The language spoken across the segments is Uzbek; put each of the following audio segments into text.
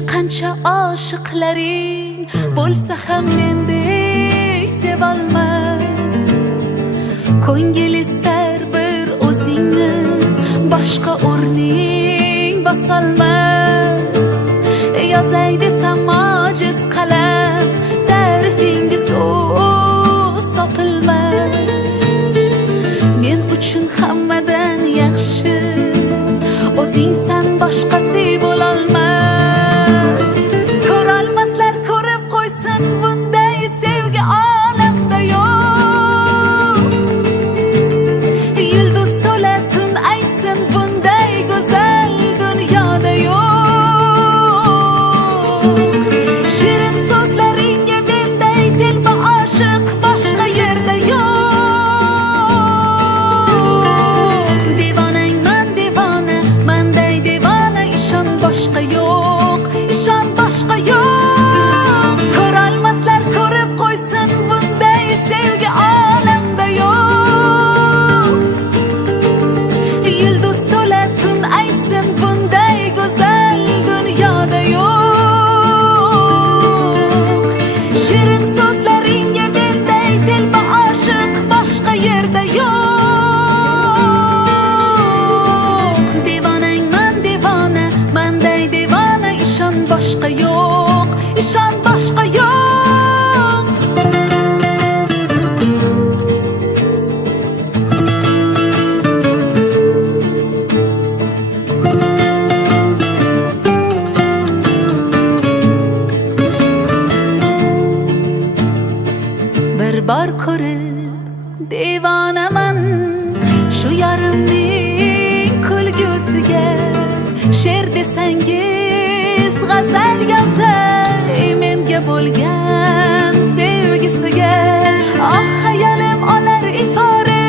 qancha oshiqlaring bo'lsa ham mendek sevolmas. Ko'ngil istar bir o'zingni, boshqa o'rning bosolmas. Yozay desam ojiz qalam, ta'rifingiz so'z topilmas. Men uchun hammadan yaxshi o'zingsan, boshqasi bo'lolmas. Ko'rolmaslar ko'rib qo'ysin, bunday sevgi olamda yo'q. Yulduz to'la tun aytsin, bunday go'zal dunyoda yo'q. Shirin so'zlaringga menday telba oshiq boshqa yerda yo'q. Devonangman devona, manday devona, ishon boshqa yo'q, ishon boshqa yo'q. Ko'rolmaslar ko'rib qo'ysin, bunday sevgi olamda yo'q. Yulduz to'la tun aytsin, bunday go'zal dunyoda yo'q. Shirin so'zlaringga menday telba oshiq boshqa yerda yo'q. Devonangman devona, manday devona, ishon boshqa yo'q, ishon boshqa yo'q. Bir bor ko'rib devonaman shu yarimning kulgusiga. She'r desangiz g'azal yozay menga bo'lgan sevgisiga. Oh hayolim olar ifora,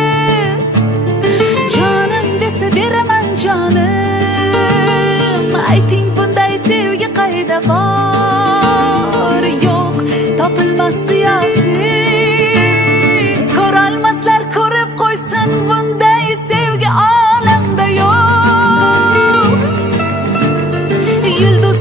jonim desa beraman jonim. Ayting bunday sevgi qayda bor? Yo'q, topilmas qiyosi. Ko'rolmaslar ko'rib qo'ysin, bunday sevgi olamda yo'q. Yulduz